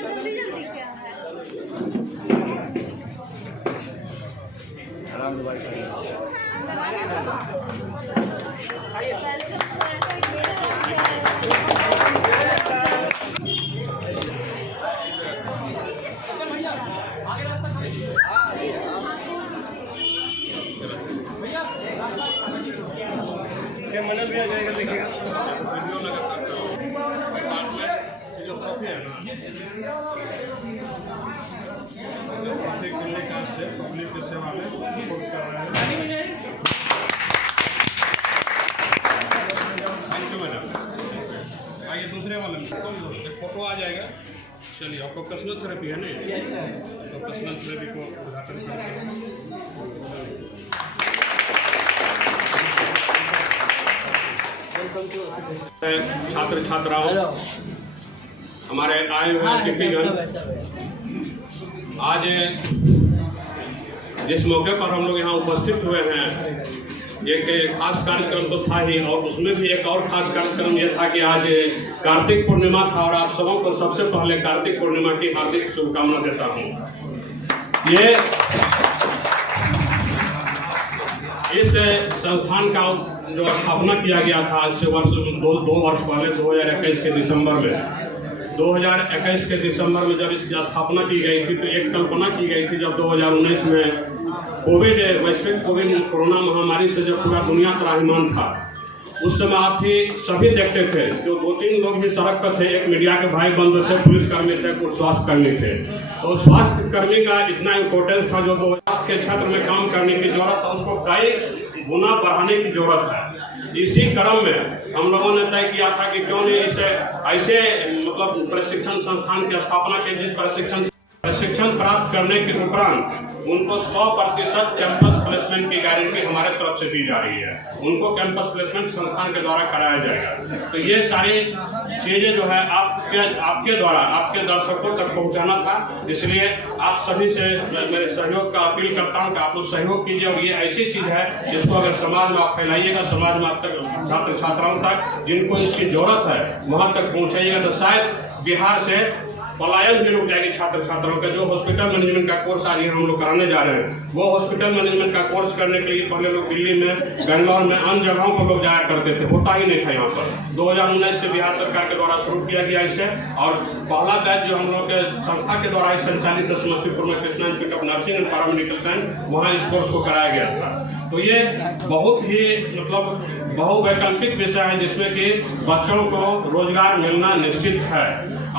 जल्दी जल्दी क्या है? क्या मनल भी आ जाएगा, देखिएगा पब्लिक की सेवा में सपोर्ट कर रहे हैं। Thank you madam. आइए दूसरे वाले में एक फोटो आ जाएगा। चलिए, आपको पर्सनल थेरेपी है ना? तो पर्सनल थेरेपी को उद्घाटन करते हैं। छात्र छात्राओं, हमारे आए हुए अतिथिगण, आज जिस मौके पर हम लोग यहाँ उपस्थित हुए हैं, एक खास कार्यक्रम तो था ही, और उसमें भी एक और खास कार्यक्रम ये था कि आज कार्तिक पूर्णिमा था और आप सबों को सबसे पहले कार्तिक पूर्णिमा की हार्दिक शुभकामना देता हूँ। ये इस संस्थान का जो स्थापना किया गया था आज से दो वर्ष पहले 2021 के दिसंबर में 2021 के दिसंबर में जब इसकी स्थापना की गई थी, तो एक कल्पना की गई थी जब 2019 में वैश्विक कोरोना महामारी से जब पूरा दुनिया त्राहिमाम था। उस समय आप ही सभी देखते थे, जो 2-3 लोग भी सड़क पर थे, एक मीडिया के भाई बंधु थे, पुलिसकर्मी थे, कुछ स्वास्थ्य कर्मी थे। तो स्वास्थ्य कर्मी का इतना इम्पोर्टेंस था, जो स्वास्थ्य के क्षेत्र में काम करने की जरूरत था, उसको कई गुना बढ़ाने की जरूरत है। इसी क्रम में हम लोगों ने तय किया था कि क्यों नहीं इसे ऐसे मतलब प्रशिक्षण संस्थान की स्थापना के, जिस प्रशिक्षण प्राप्त करने के उपरांत उनको 100% कैंपस प्लेसमेंट की गारंटी हमारे तरफ से दी जा रही है। उनको कैंपस प्लेसमेंट संस्थान के द्वारा कराया जाएगा। तो ये सारी चीजें जो है आपके द्वारा आपके दर्शकों तक पहुंचाना था, इसलिए आप सभी से मेरे सहयोग का अपील करता हूं कि आप लोग सहयोग कीजिए। और ये ऐसी चीज है जिसको अगर समाज में आप फैलाइएगा, समाज में आप तक छात्र छात्राओं तक जिनको इसकी जरूरत है वहां तक पहुंचाइएगा, तो शायद बिहार से पलायन भी रुक जाएगी छात्र छात्राओं का। जो हॉस्पिटल मैनेजमेंट का कोर्स आज हम लोग कराने जा रहे हैं, वो हॉस्पिटल मैनेजमेंट का कोर्स करने के लिए पहले लोग दिल्ली में, बेंगलोर में, अन्य जगहों पर लोग जाया करते थे, होता ही नहीं था यहाँ पर। 2019 से बिहार सरकार के द्वारा शुरू किया गया इसे, और पहला बैच जो हम लोग के संस्था के द्वारा संचालित समस्तीपुर में Krishna institute of nursing and paramedical science, वहाँ इस कोर्स को कराया गया था। तो ये बहुत ही मतलब बहुवैकल्पिक विषय है, जिसमें कि बच्चों को रोजगार मिलना निश्चित है।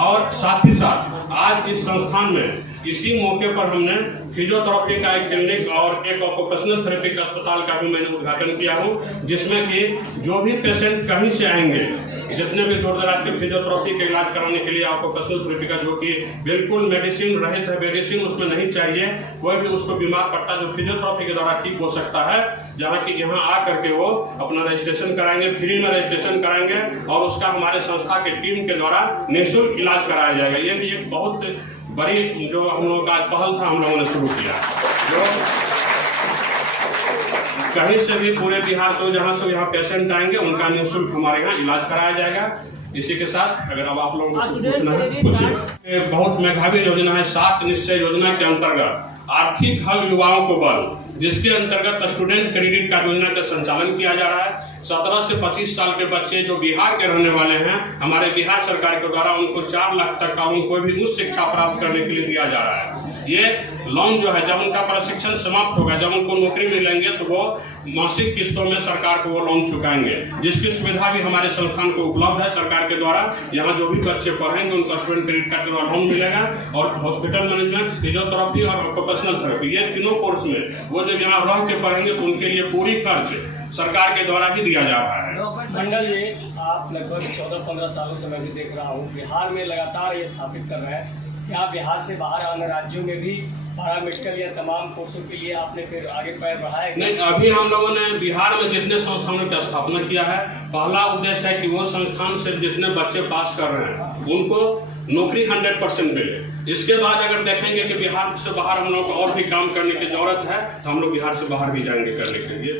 और साथ ही साथ आज इस संस्थान में इसी मौके पर हमने फिजियोथेरेपी का एक क्लिनिक और एक ऑक्यूपेशनल थेरेपी का अस्पताल का भी मैंने उद्घाटन किया हूँ, जिसमें कि जो भी पेशेंट कहीं से आएंगे, जितने भी दूर दराज के फिजियोथेरेपी के इलाज कराने के लिए ऑक्यूपेशनल थेरेपी का, जो कि बिल्कुल मेडिसिन रहित है, मेडिसिन उसमें नहीं चाहिए, कोई भी उसको बीमार पड़ता जो फिजियोथेरेपी के द्वारा ठीक हो सकता है, जहाँ की यहाँ आ करके वो अपना रजिस्ट्रेशन कराएंगे, फ्री में रजिस्ट्रेशन कराएंगे, और उसका हमारे संस्था के टीम के द्वारा निःशुल्क इलाज कराया जाएगा। ये भी एक बहुत बड़ी जो हम लोगों का पहल था, हम लोगों ने शुरू किया। जो कहीं से भी पूरे बिहार से जहाँ से यहाँ पेशेंट आएंगे, उनका निःशुल्क हमारे यहाँ इलाज कराया जाएगा। इसी के साथ अगर अब आप लोगों को पूछना है पूछिए। बहुत मेधावी योजना है 7 निश्चय योजना के अंतर्गत आर्थिक हल युवाओं को बल, जिसके अंतर्गत स्टूडेंट क्रेडिट कार्ड योजना का संचालन किया जा रहा है। 17 से 25 साल के बच्चे जो बिहार के रहने वाले हैं, हमारे बिहार सरकार के द्वारा उनको 4 लाख तक का उनको भी उच्च शिक्षा प्राप्त करने के लिए दिया जा रहा है। ये लोन जो है, जब उनका प्रशिक्षण समाप्त होगा, जब उनको नौकरी मिलेंगे, तो वो मासिक किस्तों में सरकार को वो लोन चुकाएंगे, जिसकी सुविधा भी हमारे संस्थान को उपलब्ध है सरकार के द्वारा। यहाँ जो भी बच्चे पढ़ेंगे उनको स्टूडेंट क्रेडिट कार्ड के द्वारा लोन मिलेगा, और हॉस्पिटल मैनेजमेंट, फिजियोथेरेपी और ऑक्यूपेशनल थेरेपी, ये तीनों कोर्स में वो जो यहाँ रह के पढ़ेंगे तो उनके लिए पूरी खर्च सरकार के द्वारा ही दिया जा रहा है। मंडल जी, आप लगभग 14-15 सालों से मैं भी देख रहा हूँ, बिहार में लगातार ये स्थापित कर रहे हैं कि आप बिहार से बाहर अन्य राज्यों में भी पैरामेडिकल या तमाम कोर्सों के लिए आपने फिर आगे पैर बढ़ाया? नहीं, अभी हम लोगों ने बिहार में जितने संस्थानों की स्थापना किया है, पहला उद्देश्य है कि वो संस्थान से जितने बच्चे पास कर रहे हैं उनको नौकरी 100% मिले। इसके बाद अगर देखेंगे कि बिहार से बाहर हम लोग को और भी काम करने की जरूरत है, तो हम लोग बिहार से बाहर भी जाएंगे करने के लिए।